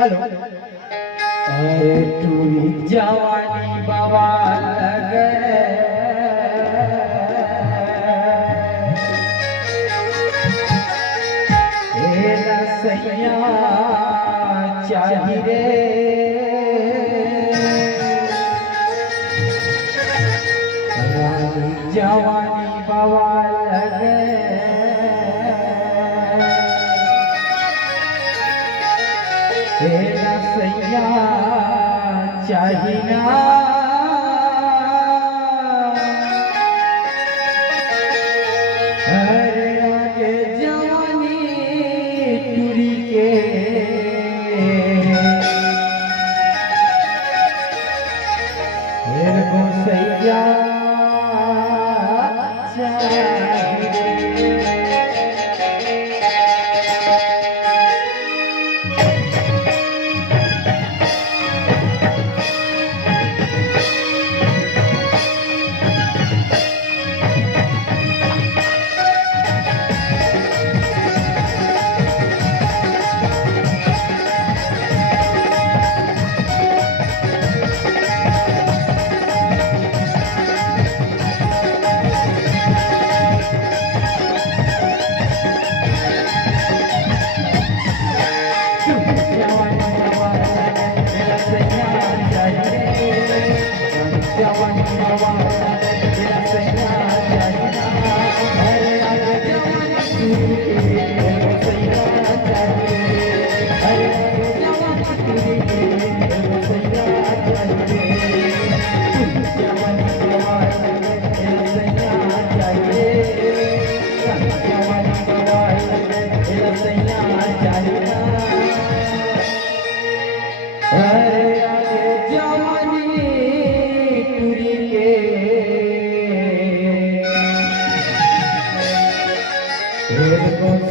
हेलो अरे टूरी जवानी बाबा लगे सैया चाहिए रानी जवानी बाबा लगे सैया चाहिए सैया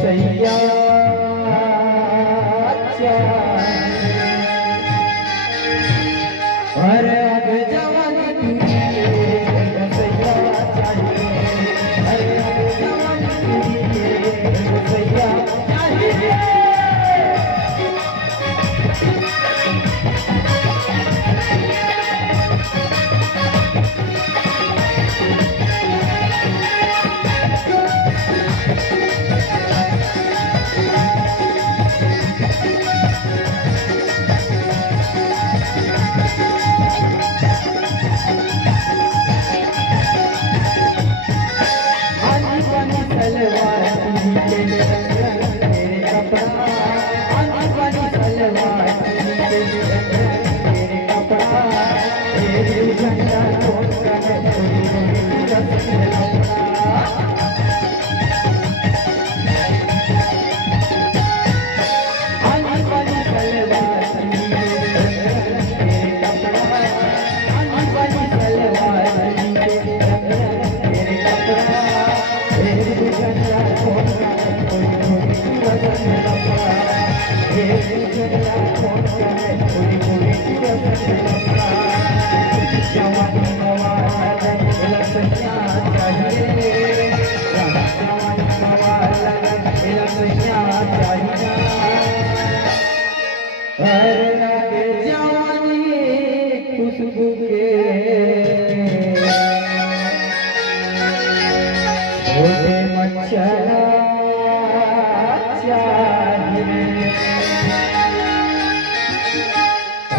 सैया अरे आगे जवानी सैया चाहिए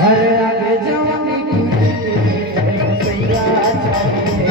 अरे आगे जवानी सैया चाहिए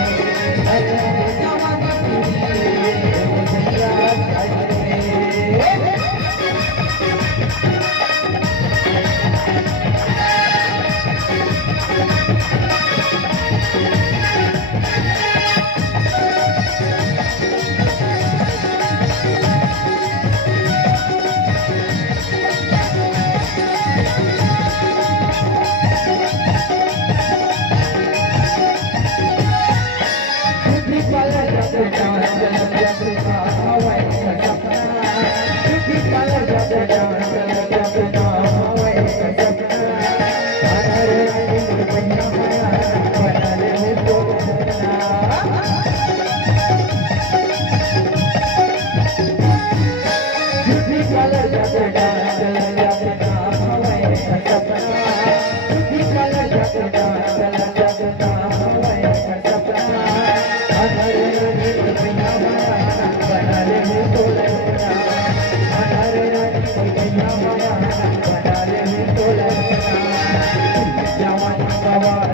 जवान गवार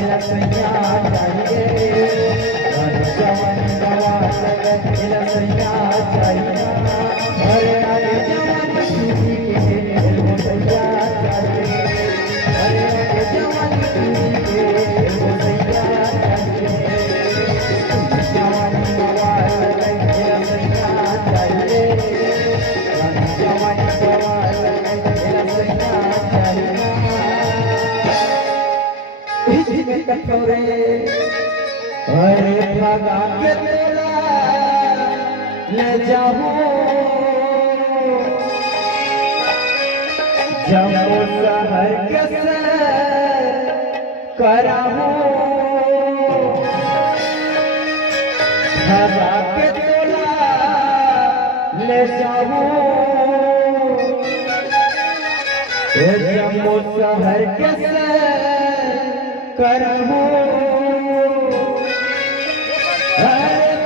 इला सैया चाहिए जवान गवार इला सैया चाहिए अरे आगे जवान टूटी के इल्म सैया चाहिए अरे आगे जवान टूटी के इल्म सैया चाहिए जवान गवार इला सैया चाहिए जवान गवार इला सैया चाहिए में कठोरे अरे भगा के तेरा ले जाऊं जमो शहर के से कराऊं भगा के तेरा ले जाऊं जमो शहर के से करहूं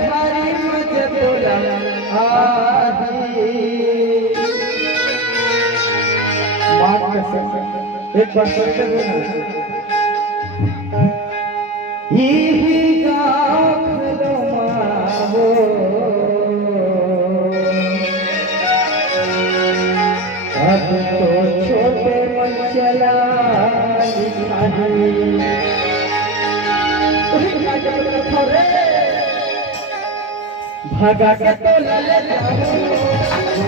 थारी मुझे तोला आही मां कसम एक बार सोच के यही गाँव खलो अब तो छोटे मन चला भगा के तो ले जाऊं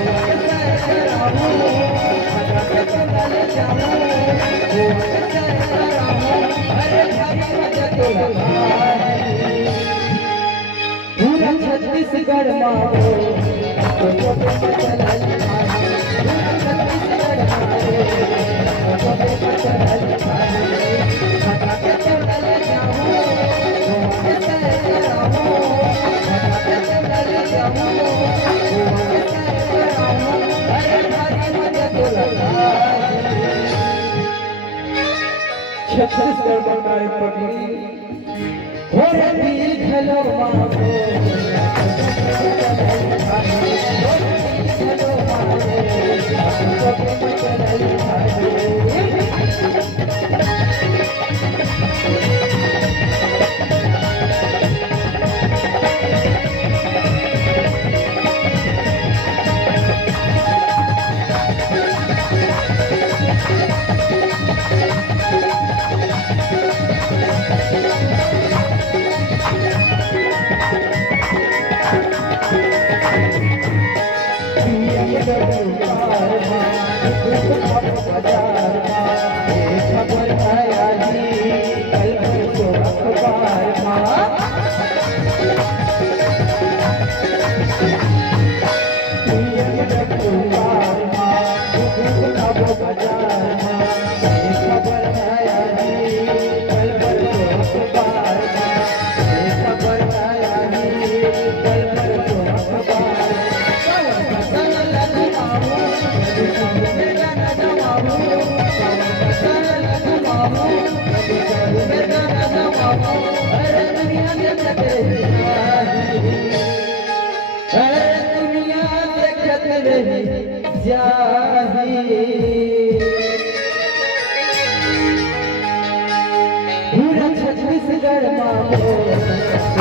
भगा के तो ले जाऊं अरे भाई मुझे तो पूरा छत्तीसगढ़ माओ तो चला पूरा छत्तीसगढ़ माओ तो चला भगा के तो ले जाऊं छत्तीसगढ़ बनाए पगली हो रही घलो मारो पूरा छत्तीसगढ़ माओ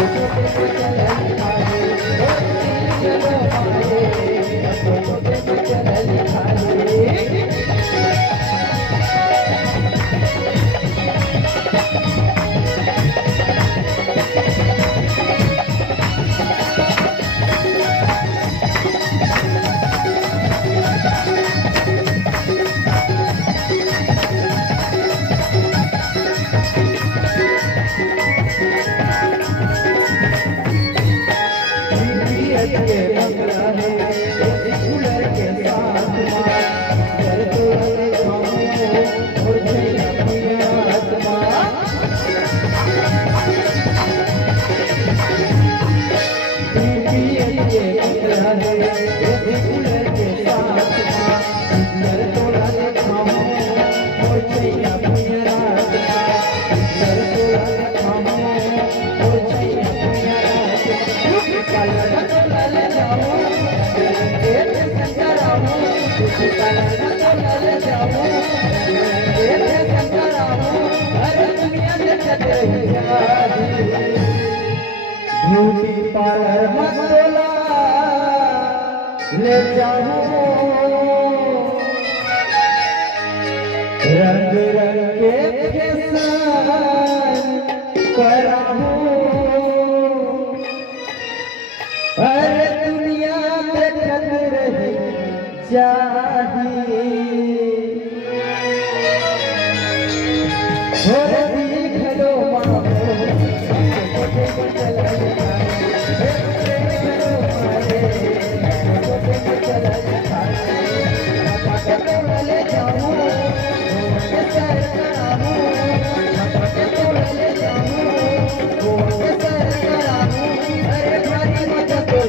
पार्लर मटोला ले जाऊं, रंग रंग के फैशन कराऊं। अरे दुनिया देखत रही चाहिए, दिख लो ले जाऊं, अरे भारी मजा तो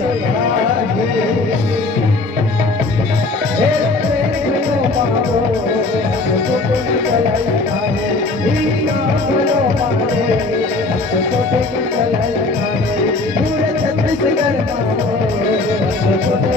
छत्तीसगढ़ छोटे